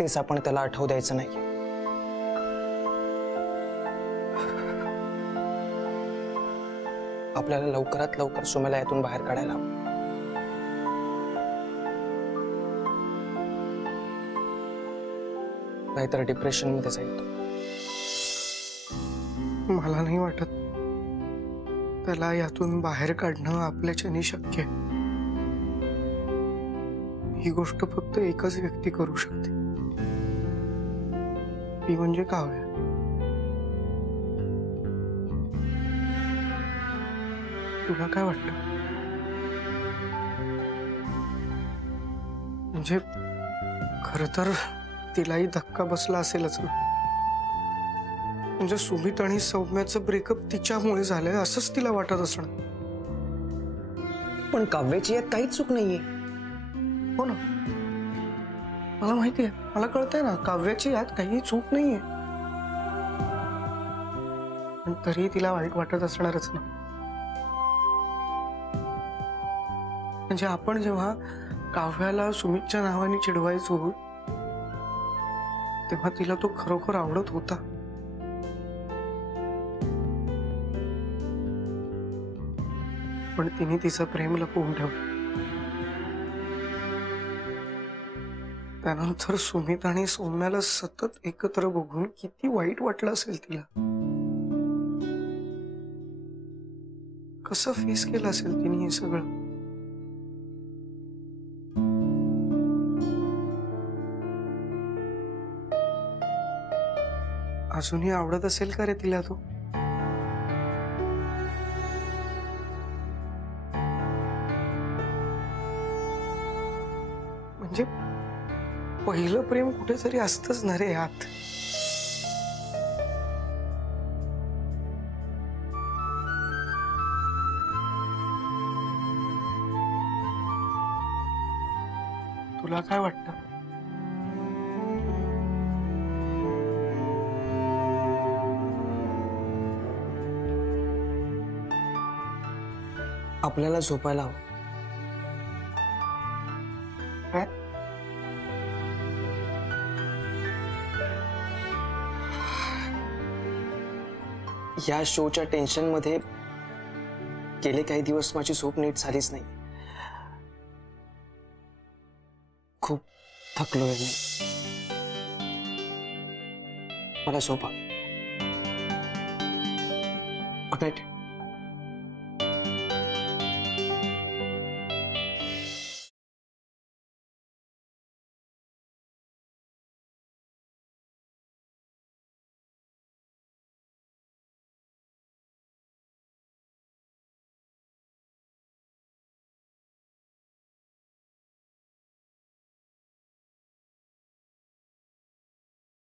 तेच आपण त्याला आठवू द्यायचं नाही. आपल्याला लवकरात लवकर सुमेला यातून बाहेर काढायला हवं. नाहीतर डिप्रेशन मध्ये जाईल तो. मला नाही वाटत त्याला यातून बाहेर काढणं आपल्याच्याने शक्य आहे. ही गोष्ट फक्त एकच व्यक्ती करू शकते, ती म्हणजे काव्या. तुला काय वाटतं? म्हणजे खरं तर तिलाही धक्का बसला असेलच ना. म्हणजे सुमित आणि सौम्याचं ब्रेकअप तिच्यामुळे झालंय असंच तिला वाटत असणार. पण काव्याची यात काहीच चूक नाहीये. हो ना, मला माहिती आहे, मला कळतंय ना, काव्याची यात काही चूक नाहीये. पण तरी तिला वाईट वाटत असणारच ना. म्हणजे आपण जेव्हा काव्याला सुमितच्या नावाने चिडवायचो तेव्हा तिला तो खरोखर आवडत होता. पण तिने तिचं प्रेम लपवून ठेवलं. त्यानंतर सुमित आणि सौम्याला सतत एकत्र बघून किती वाईट वाटलं असेल तिला. कसं फेस केलं असेल तिने हे सगळं. अजूनही आवडत असेल का रे तिला तो? म्हणजे पहिलं प्रेम कुठेतरी असतंच ना रे आत. तुला काय वाटतं? आपल्याला झोपायला हवं. काय? या शोच्या टेन्शन मध्ये गेले काही दिवस माझी झोप नीट झालीच नाही. खूप थकलोय मी. मला झोप हवी. Good night.